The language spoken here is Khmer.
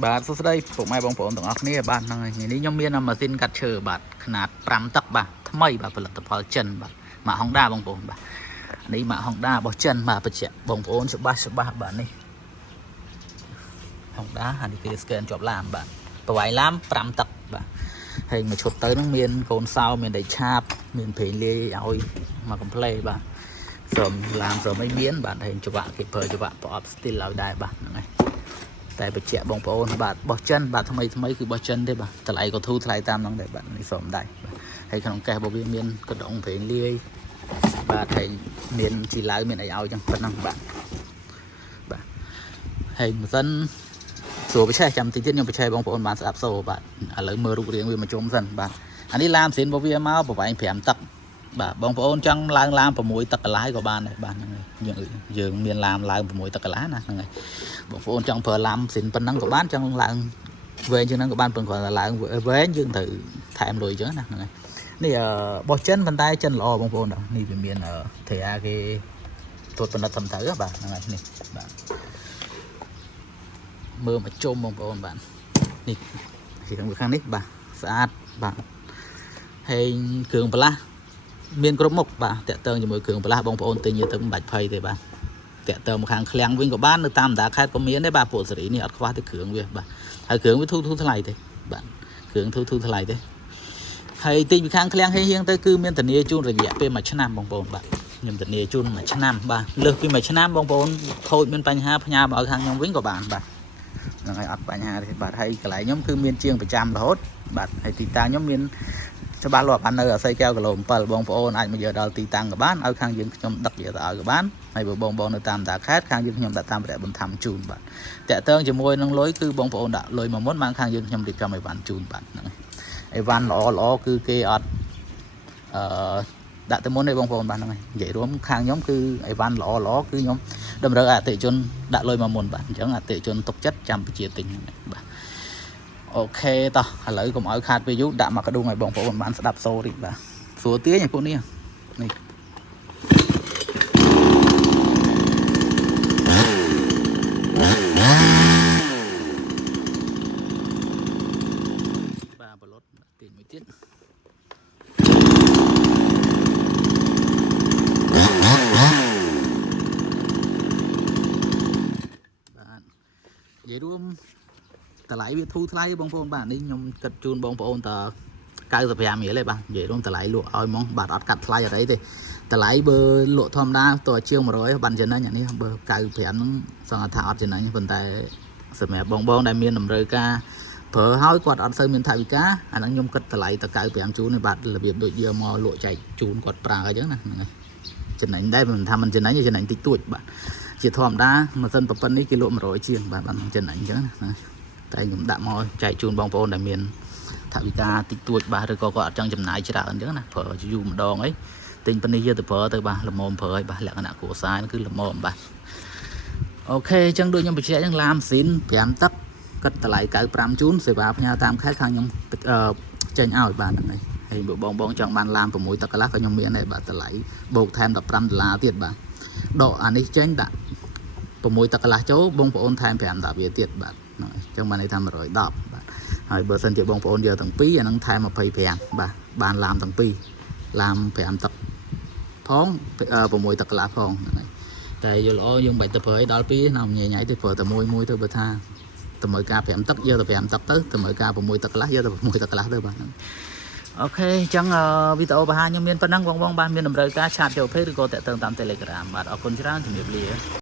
បាទសួស្តីពុកម៉ែបងប្អូនទាំងអស់គ្នាបាទហ្នឹងហើយថ្ងៃនេះខ្ញុំមានម៉ាស៊ីនកាត់ឈើបាទຂະຫນាត5តឹកបាទថ្មីបាទផលិតផលចិនបាទម៉ាក Honda បងប្អូនបាទនេះម៉ាក Honda របស់ចិនបាទបញ្ជាក់បងប្អូនច្បាស់បាទនេះ Honda ហើយនេះគេ scan ជាប់ឡានបាទប្រវាយឡាន5តឹកបាទហើយមួយឈុតទៅហ្នឹងមានកូនសោមានដីឆាបមានប្រេងលាយឲ្យមកកំ pl បាទសូមឡានសូមអីមានបាទហើយច្បាក់គេប្រើច្បាក់ប្រអប់ steel ឲ្យដែរបាទហ្នឹងហើយតែបញ្ជាក់បងប្អូនបាទបោះចិនបាទថ្មីគឺបោះចិនទេបាទតម្លៃក៏ធូរថ្លៃតាមហ្នឹងដែរបាទនេះសូមដែរបាទហើយក្នុងកេសរបស់វាមានកដុងប្រេងលាយបាទហើយមានជីឡៅមានអីឲ្យចឹងប៉ុណ្ណឹងបាទហើយម៉ាស៊ីនស្រួលបច្ចេកចាំតិចទៀតខ្ញុំបច្ចេកបងប្អូនបានស្ដាប់សូបាទឥឡូវមើលរូបរាងវាមកជុំសិនបាទអានេះឡានម៉ាស៊ីនរបស់វាមកប្រវែង5តឹកបាទបងប្អូនចង់ឡើងឡាន6តឹកកន្លះក៏បានដែរបាទហ្នឹងហើយយើងមានឡានឡើង6តឹកកន្លះណាហ្នឹងហើយបងប្អូនចង់ប្រើឡានម៉ាស៊ីនប៉ុណ្ណឹងក៏បានចង់ឡើងវែងជាងហ្នឹងក៏បានព្រោះគាត់ឡើងវែងយើងត្រូវថែមលុយចឹងណាហ្នឹងហើយនេះបោះចិនប៉ុន្តែចិនល្អបងប្អូននេះវាមានធេអាគេត្រួតពិនិត្យត្រឹមត្រូវបាទហ្នឹងហើយនេះបាទមើលមកជុំបងប្អូនបាទនេះខាងនេះបាទស្អាតបាទហើយគ្រឿងបន្លាស់មានគ្រប់មុខបាទតាក់ទងជាមួយគ្រឿងបន្លាស់បងប្អូនទិញទៅមិនបាច់ភ័យទេបាទតាក់ទងមកខាងឃ្លាំងវិញក៏បាននៅតាមបណ្ដាខេត្តក៏មានដែរបាទពួកសេរីនេះអត់ខ្វះទេគ្រឿងវាបាទហើយគ្រឿងវាធូរថ្លៃទេបាទគ្រឿងធូរថ្លៃទេហើយទិញពីខាងឃ្លាំងហៀងទៅគឺមានធានាជូនរយៈពេល1ឆ្នាំបងប្អូនបាទខ្ញុំធានាជូន1ឆ្នាំបាទលើសពី1ឆ្នាំបងប្អូនខូចមានបញ្ហាផ្ញើមកឲ្យខាងខ្ញុំវិញក៏បានបាទហ្នឹងហើយអត់បញ្ហាទេបាទហើយកន្លែងខ្ញុំគឺមានជាងប្រចាំរហូតបាទហើយទីតាំងខ្ញុំមានច្បាស់លាស់បាននៅអាស័យកែវគីឡូ7បងប្អូនអាចមកយកដល់ទីតាំងក៏បានឲ្យខាងយើងខ្ញុំដឹកយកទៅឲ្យក៏បានហើយបើបងនៅតាមតាខេត្តខាងយើងខ្ញុំដាក់តាមរយៈបន្ថែមជូនបាទតាក់ទងជាមួយនឹងលុយគឺបងប្អូនដាក់លុយមកមុនបានខាងយើងខ្ញុំរៀបចំអីវ៉ាន់ជូនបាទហ្នឹងហើយអីវ៉ាន់ល្អគឺគេអត់ដាក់ទៅមុនទេបងប្អូនបាទហ្នឹងហើយនិយាយរួមខាងខ្ញុំគឺអីវ៉ាន់ល្អគឺខ្ញុំតម្រូវអតិថិជនដាក់លុយមកមុនបាទអញ្ចឹងអតិថិជនទុកចិត្តចាំបញ្ជាទិញបាទអូខេតោះឥឡូវកុំឲ្យខាតពេលយូរដាក់មកកដួងឲ្យបងប្អូនបានស្ដាប់សូរតិចបាទស្រួលទាញពួកនេះនេះបាទបលត់ទាញមួយទៀតបាទនិយាយរួមតម្លៃវាធូរថ្លៃបងប្អូនបាទនេះខ្ញុំគិតជូនបងប្អូនត95រៀលទេបាទនិយាយរួមតម្លៃលក់ឲ្យហ្មងបាទអត់កាត់ថ្លៃអីទេតម្លៃបើលក់ធម្មតាតជាង100បានចំណេញអានេះបើ95ហ្នឹងសង្ឃថាអត់ចំណេញប៉ុន្តែសម្រាប់បងដែលមានតម្រូវការប្រើហើយគាត់អត់សូវមានថវិកាអាហ្នឹងខ្ញុំគិតតម្លៃត95ជូនទេបាទរបៀបដូចយកមកលក់ចែកជូនគាត់ប្រើអញ្ចឹងណាហ្នឹងហើយចំណេញដែរមិនថាមិនចំណេញទេចំណេញតិចតួចបាទជាធម្មតាម៉ាស៊ីនប៉ុណ្ណេះគេលក់100ជាងបាទបានចំណេញអញ្ចឹងណាតែខ្ញុំដាក់មកចែកជូនបងប្អូនដែលមានថវិកាតិចតួចបាទឬក៏គាត់អត់ចង់ចំណាយច្រើនអញ្ចឹងណាប្រើយូរម្ដងអីទិញប៉ុណ្នេះយកទៅប្រើទៅបាទល្មមប្រើឲ្យបាទលក្ខណៈគ្រួសារគឺល្មមបាទអូខេអញ្ចឹងដូចខ្ញុំបញ្ជាក់អញ្ចឹងឡានម៉ាស៊ីន5តឹកគិតតម្លៃ95ជូនសេវាផ្ញើតាមខេត្តខាងខ្ញុំចេញឲ្យបាទហ្នឹងហើយបើបងចង់បានឡាន6តឹកកន្លះក៏ខ្ញុំមានដែរបាទតម្លៃបូកថែម$15ទៀតបាទដកអានេះចេញដាក់6តឹកកន្លះចូលបងប្អូនថែម5វាទៀតបាទហ្នឹងហើយអញ្ចឹងបានន័យថា110បាទហើយបើសិនជាបងប្អូនយកទាំងពីរអានឹងថែម25បាទបានឡានទាំងពីរឡាន5តឹកផង6តឹកកន្លះផងហ្នឹងហើយតែយល់ល្អយើងមិនបាច់ទៅប្រើឲ្យដល់ពីរណាញ៉ៃទៅប្រើតែមួយទៅបើថាតម្រូវការ5តឹកយកតែ5តឹកទៅតម្រូវការ6តឹកកន្លះយកតែ6តឹកកន្លះទៅបាទអូខេអញ្ចឹងវីដេអូបង្ហាញខ្ញុំមានប៉ុណ្ណឹងបងបានមានតម្រូវការឆាតចូល Page ឬក៏តាក់ទងតាម Telegram បាទអរគុណច្រើនជំរាបលា